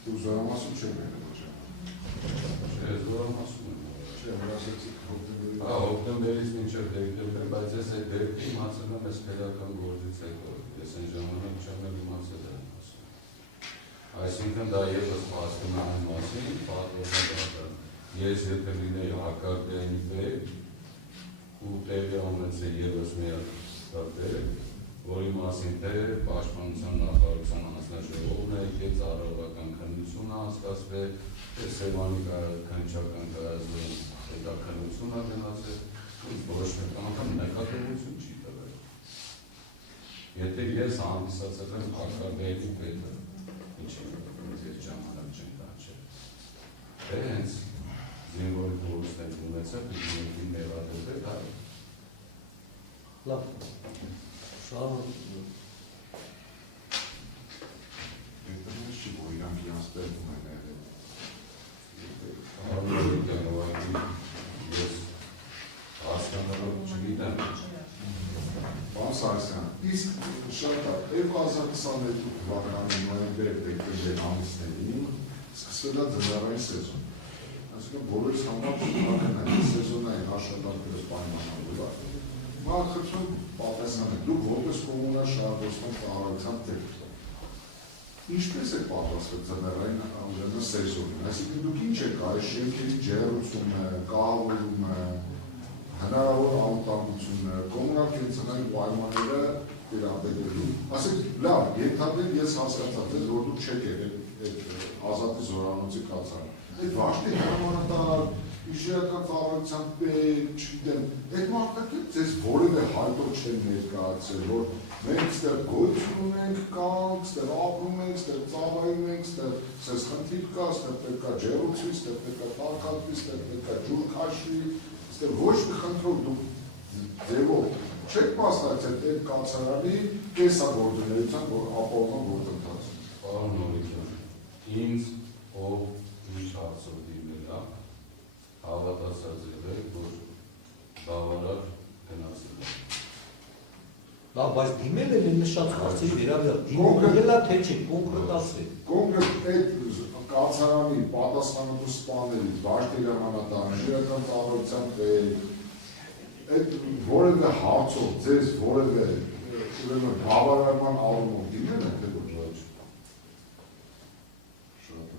Դու զորամասում չեմ եղել ոչ։ Չէ, զորամասում եմ։ Չէ, ասեցիք հոկտեմբերի։ Հոկտեմբերից մինչև դեկտեմբեր, բայց ես այդ դեպքի իմացել եմ այս քրեական գործից հետո։ Ես այն ժամանակ չեմ էլ իմացել այն մասին։ Այսինքն դա ևս խոսում է այն մասին, պատվովը ես եթե լինեի հակարդեանի պետ ու տեղի ունեցել ևս մի հատ, որի մասին թե պաշտպանության նախարարության հանձնաժողովն է եկել ծառայողական քննություն անցկացվել, թե Սևանի քննչական կայացնում հետաքննություն է գնացել, որոշ մեկ անգամ նկատողություն չի տվել։ Եթե ես հանդիսացել եմ հակարդեանի պետը, ինչի ես ժամանակ չեմ կանչել, թե հենց զինվորի կորուստներ ունեցել, պիտի մեղադրվել, այո։ Լավ, շարունակեք։ Դեպս չի, որ իրանք իրանց տեղում են եղել։ Ես հասկանալով չգիտեմ։ Պարոն Սարգսյան, իսկ շատ 2022 թվականի նոյեմբեր-դեկտեմբեր ամիսներին սկսվել է ձմեռային սեզոն։ Այսինքն բոլորիս համար շրջանային սեզոնային աշխատանքները պայմանավորվել է։ Մախցում պատասխանը դուք որպես կոմունալ շահագործման կառավարության տեր։ Ինչպես է պատրաստվել ձմեռային ուրեմն սեզոնին։ Այսինքն դուք ինչ եք այս շենքերի ջերուցումը, կահավորումը, հնարավոր անվտանգությունը, կոմունալ կենտրոնային պայմանները վերաբերելու։ Ասեք, լավ, ենթադրենք ես հասկացա, որ դուք չեք եղել այդ ազատի զորանոցի կացարան։ Այդ վաշտի հրամանատար, իշխանական կառավարության պետ, չգիտեմ, այդ մարդիկ ձեզ որևէ հայտով չեն ներկայացրել, որ մենք ստեղ գոյություն ունենք, կանք, ստեղ ապրում ենք, ստեղ ծառայում ենք, ստեղ սես խնդիր կա, ստեղ պետք է ջերուցվի, ստեղ պետք է տարկատվի, ստեղ պետք է ջուր քաշվի, ստեղ ոչ մի խնդրով դուք ձևով չեք մասնակցել այդ կացարանի կեսագործունեության ապահովման գործընթացին։ Պարոն Նորիկյան, ինձ ով ինչ հարցով դիմել է, հավատացած եղեք, որ բավարար գնացել է։ Լավ, բայց դիմել է նշած հարցերի վերաբերյալ, դիմել է թե չէ, կոնկրետացրեք։ Կոնկրետ այդ կացարանի պատասխանատու սպաներից, վաշտի հրամանատարը, իշխանական կառավարության պետ, այդ որևէ հարցով ձեզ որևէ ուրեմն բավարարման առումով դիմել եք թե ոչ։ Շատ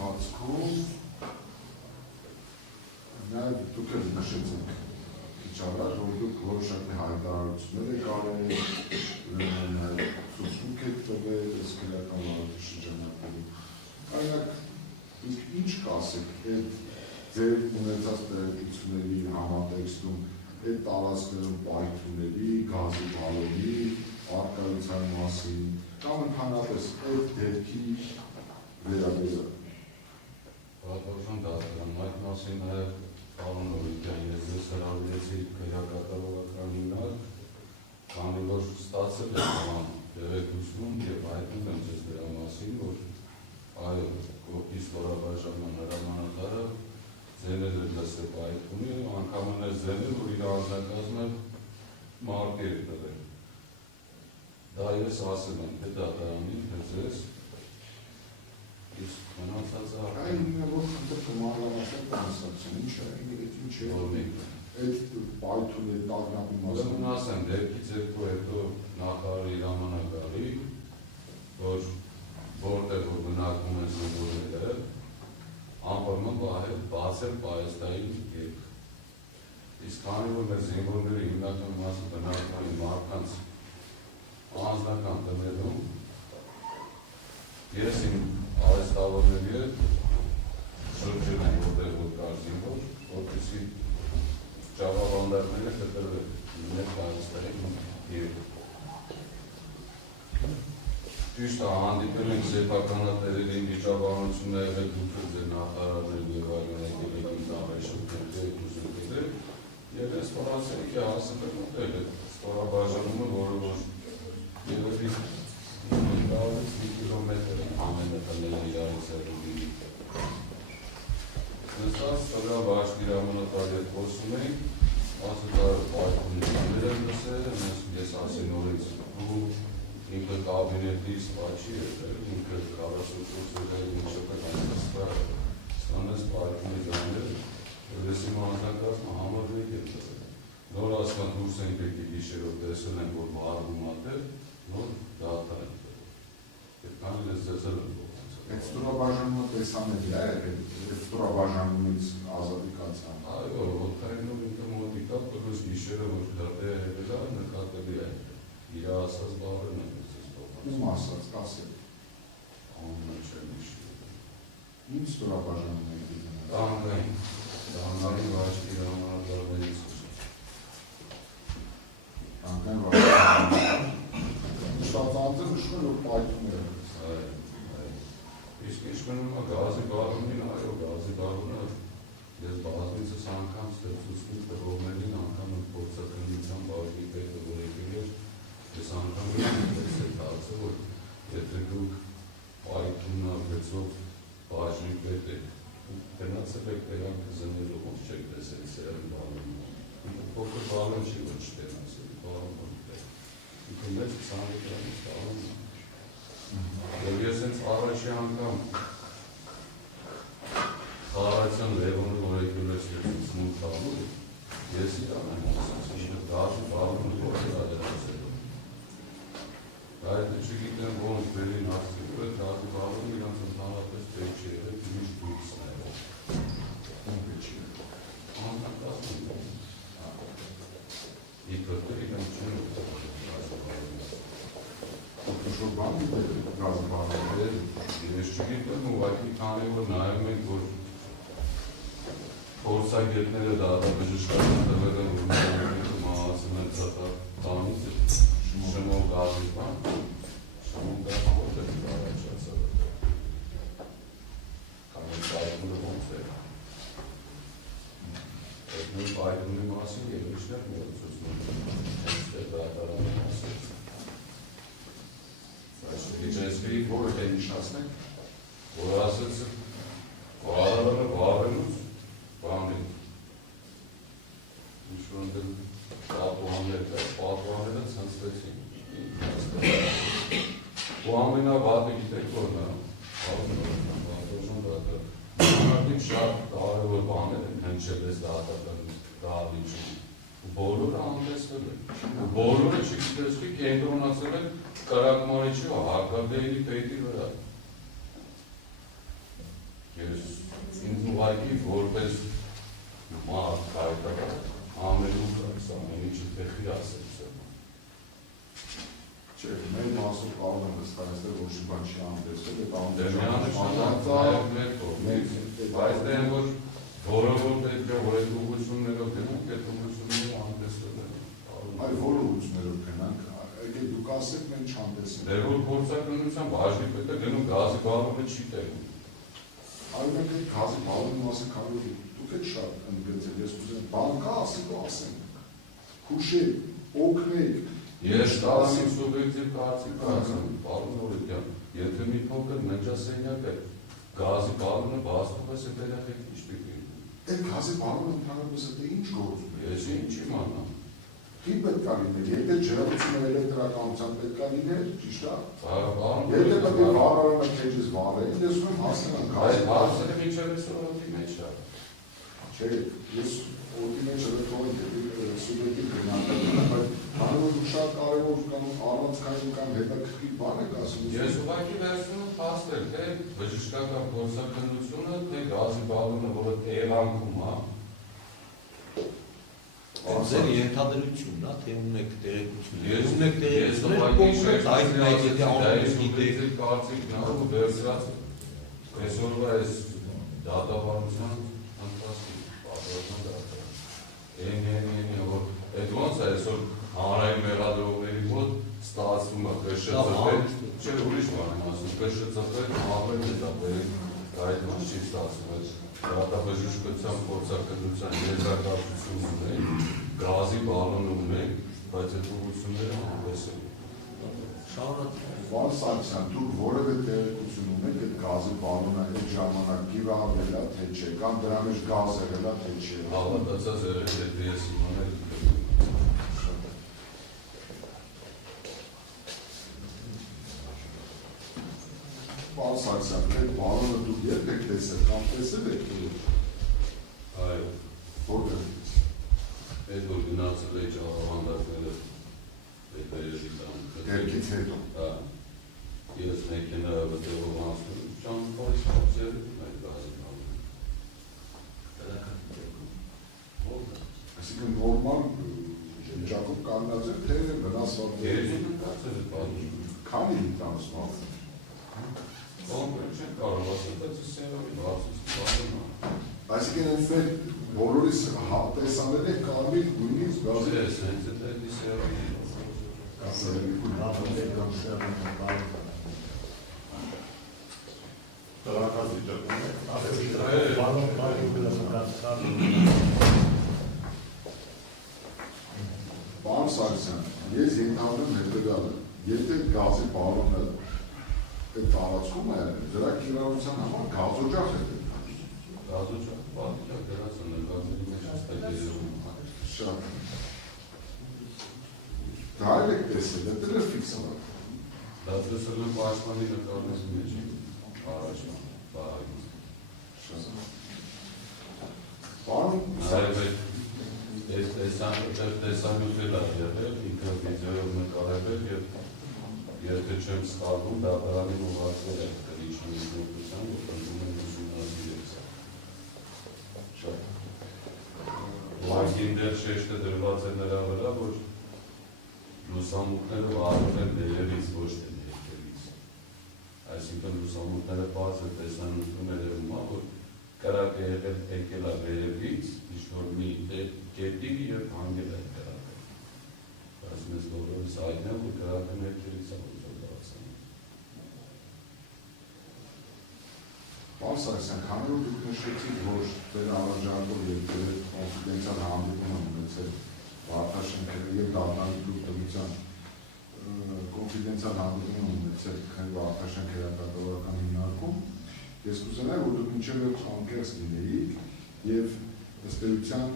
ընթացքում նաև դուք էլ նշեցիք քիչ առաջ, որ դուք որոշակի հայտարարություններ եք արել, ցուցմունք եք տվել այս քրեական վարորդի շրջանակներում։ Այլակ դուք ինչ կասեք այդ ձեր ունեցած տեղեկությունների համատեքստում, այդ տարածքներում պայթյունների, գազի բալոնի, արկայության մասին, կամ ընդհանրապես այդ դեպքի վերաբերյալ։ Պատասխան դարձան, այդ մասին նաև պարոն Օրիկյան, ես ձեզ հրավիրեցի քրեակատարողական հիմնարկ, քանի որ ստացել եմ նման տեղեկություն եւ հայտնում եմ ձեզ դրա մասին, որ այո, Ստորաբաժանման հրամանատարը ձենել էր լսել պայթյունի, անգամն էր ձենել, որ իր անձնակազմը մարտեր է տվել։ Դա ես ասել եմ, թե դատարանին, թե ձեզ, իսկ մնացածը Այն որ խնդրքը մանրամասն կանսացին, ինչ է, ինչ է, այդ պայթունի տագնապի մասին։ Ուրեմն ասեմ, դեպքից հետո նախարարի հրամանակալի, որ որտեղ որ բնակվում են զինվորները, անպայման բացել պահեստային կետ։ Իսկ քանի որ մեր զինվորների հիմնական մասը բնակվում են մարդկանց անձնական տներում, ես իմ արհեստավորների հետ շրջել եմ որտեղ որ կար զինվոր, որպեսզի ճաղավանդակները կտրվել մեր պահեստային կետ։ Ճիշտ է, հանդիպել ենք սեփականատերերի վիճաբանություն եղել դուք ձեր նախարարներ եւ այլն եկել եք ինձ ամեշուկներ ուզել եւ ես ֆրանսիայի հասել եմ ուտել այդ ստորաբաժանումը, որը որ երևի 5 կիլոմետր ամենը տները իրարից հեռու։ Նստած տղա բաշտի հրամանատարի հետ խոսում էինք, ասում էր պայթյուններ եմ լսել, ես ասի նորից ու ինքը կաբինետից պաչի էր, ինքը 44 էր միշոկական ստանես պայթյունի դաներ, որ ես իմ անձնակազմը համարվեք է տվել։ Նոր ասկան դուրս ենք եկի գիշերով տեսել ենք, որ վարվում ատել, նոր դատար ենք տվել։ Եվ քանի ես ձեզել եմ ողանց։ Այդ ստորաբաժանումը տեսանելի է, այդ ստորաբաժանումից ազատիկացան։ Այո, ոտքայինով ինքը մոտիկա, պրոս գիշերը, որ դատե հետելա, նկատելի է։ Իր ասած բավարն է ձեզ ողանց։ Ում ասած, կասել։ Անունը չեմ իշել։ Ինչ ստորաբաժանում եք դիգնալ։ Տանկային, տանկային վաշտի հրամանատարներից Տանկային վաշտի շատ անձը նշում է, որ պայթում է։ Իսկ ինչ մնում է գազի բալոնին, այո, գազի բալոնը ես բազմիցս անգամ ստեղծուցնի տղողներին անգամ փորձակնության բաժնի պետը, որ եկել էր, ես անգամ ես է դարձը, որ եթե դուք պայթուննագծով բաժնի պետ եք, գնացել եք տեղանքը զնելու, ոնց չեք տեսել սերն բալոնը։ Փոքր բալոն չի, որ չտենացել, բալոն պետ։ Ինքը մեծ 20 լիտրանից բալոն է։ Եվ ես հենց առաջի անգամ խաղարացյան Լևոնը, որ եկել ես ցուցմունք տալու, ես իրան եմ ասացին, գազի բալոնը որ դրացել։ Այդ չգիտեմ ոնց բերին հասցիկու է, գազի բալոնը իրանց ընդհանրապես պետք չի եղել, միշտ դուրսն է եղել։ Անձնակազմն է։ Իբրտել իրան չեն Ինչ-որ բան դիտել գազի բալոնը։ Ես չգիտեմ, ուղղակի քանի որ նայում ենք, որ փորձագետները դատաբժշկական տվել են, որ մահացել են ծտանից շմող գազի բան, շմող գազը որտեղ է առաջացել։ Կամ պայթյունը ոնց է։ Այդ նույն պայթյունի մասին երեշներ մոտեցնում են դատարանի մասին։ Իջեսվի, որը է նշասնեք, որ ասեց, վարարանը վարելուց, բանին, ինչ-որ ընդել պատուանները ծնցվեցին, ու ամենավատը գիտեք որն է, պատոժն դատը, մարդիկ շատ կարևոր բաներ են հնչել ես դատալիչում, ու բոլորը անտեսվել են, ու բոլորը չգիտեսվի կենտրոնացել են կրակմանիչի հարկադեյնի պետի վրա։ ինձ ուղղակի որպես մարդ կարեկատար ամենուր ամեն ինչը տեղի ասել։ Չէ, մեր մասով կարող եմ վստահեցնել, որ շի բան չի անտեսել, բայց դե որ որովոր պետք է որ այդ ուղղություններով գնանք, այդ ուղղությունները անտեսել են։ Այ որ ուղղություններով գնանք, եկեք դուք ասեք մենք չանտեսենք։ Դե որ փորձակնությամբ բաժնի պետք է գնում գազի բալոնը չի տեղում։ Այ մենք այդ գազի բալոնի մասը կարող դուք եք շատ ընդգծել, ես կուզեմ, բան կա ասեք ու ասենք։ Հուշեք, օգնեք։ Ես տալի սուբյեկտիվ կարծիք ասեմ, պարոն Օրիկյան, եթե մի փոքր ննջասենյակ է, գազի բալոնը բացվում է, այդ երեխեք ինչ պետք է։ Այդ գազի բալոնը ընդհանրապես դա ինչ գործ ունի։ Ես ինչ իմանամ։ Ինչ պետք է լիներ, եթե ջրածությունը էլեկտրականությամբ պետք է լիներ, ճիշտ է։ Պարոն Եթե պետք է վարարանը քեջից վարել, ես ուզում հասնեմ այդ հարցերը մինչև այսօրի մեջ է։ Չէ, ես օրի մեջ ռեթորիկ սուբյեկտիվ գնահատական, բայց հանրություն շատ կարևոր կամ առանցքային կամ հետաքրքիր բան եք ասում։ Ես ուղղակի վերցնում եմ փաստեր, թե բժշկական փորձակնությունը, թե գազի բալոնը, որը տեղանքում է։ Ձեր ենթադրությունն է, թե ունեք տեղեկություն։ Ես ունեք տեղեկություններ, այդ մեկ եթե ամեն գիտեք կարծիքն է ու վերցրած այսօրվա այս դատավարության ընթացքի պատրաստման դատա։ որ այդ ոնց է այսօր հանրային մեղադրողների մոտ ստացվում է կշծվել, չէ ուրիշ բան եմ ասում, կշծվել ավելի դատաբերի այդ մաս չի ստացվում, դատաբժշկության փորձակնության եզրակացություն ունենք, գազի բալոն ունենք, բայց այդ ուղղությունները անպես են։ Պարոն Սարգսյան, դուք որևէ տեղեկություն ունեք այդ գազի բալոնը այդ ժամանակ կիրառվել է, թե չէ, կամ դրա մեջ գազ եղել է, թե չէ։ Հավատացած եղել է, թե ես իմանել Պարոն Սարգսյան, այդ բալոնը դուք երբ եք տեսել, կամ տեսել եք։ այո, որտեղ։ այդ որ գնացել է ճաղավանդակները Դերքից հետո։ Ես մեքենա վտեղով անցնում, ճանապարհից փոխել այդ գազի բալոնը։ Այսինքն նորմալ վիճակով կանգնած եք, թե վնասված եք։ Երևի կարծես այդ բալոնը։ Քանի տրանսպորտ։ Կոնկրետ չեն կարող ասել, բայց սերովի բացից բալոնը։ Այսինքն այս մեր բոլորիս տեսանել եք կարմիր գույնից գազի։ Ես հենց այդ սերովի Պարոն Սարգսյան, ես ենթադրում հետևյալը, եթե գազի բալոնը այդ տարածքում է, դրա կիրառության համար գազօջախ է պետք։ գազօջախ, պատիճակ դրանց նկատելի մեջ հստակ երևում։ Շատ։ Դա էլ եք տեսել, դա դրը ֆիքսալ է։ Դա տեսել եմ պաշտպանի նկարների մեջ առաջ բաղագից։ Պարոն Սարգսյան, այս տեսանյութել է եղել, ինքը վիդեոյով նկարել և եթե չեմ սխալվում, դատարանին ուղղակել է կրիչն իշխանության, որ տնվում են ուսումնասիրել։ Շատ։ Ուղղակին դեռ շեշտը դրված է նրա վրա, որ լուսամուտները վարվում են ներերից, ոչ թե ներքերից։ Այսինքն լուսամուտները բարձր տեսանյութում երևում է, որ կրակը եկել է վերևից, ինչ-որ մի կետի և հանգել է կրակը։ Բայց մեզ բոլորս հայտնի է, որ կրակը ներքերից է ուզում դարձան։ Պարոն Սարգսյան, քանի որ դուք նշեցիք, որ դեր առաջարկով և դեր կոնֆիդենցիալ հանդիպում են ունեցել Վարդաշենքերը և դատարանի դուրսության կոնֆիդենցիալ հանդիպում են ունեցել Վարդաշենք հրապարակական հիմնարկում, ես կուզենայի, որ դուք մինչև անկեղծ լինեիք և ըստ էության,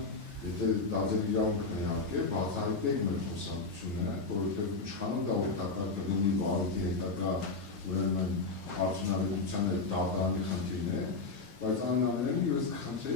եթե դա ձեր իրավունքն է իհարկե, բացահայտեք մեր խոսակցությունը, որովհետև ինչքան դա օգտակար կլինի վարույթի հետագա ուրեմն արդյունավետության դատարանի խնդիրն է, բայց այնուամենայնիվ ես կխնդրեի,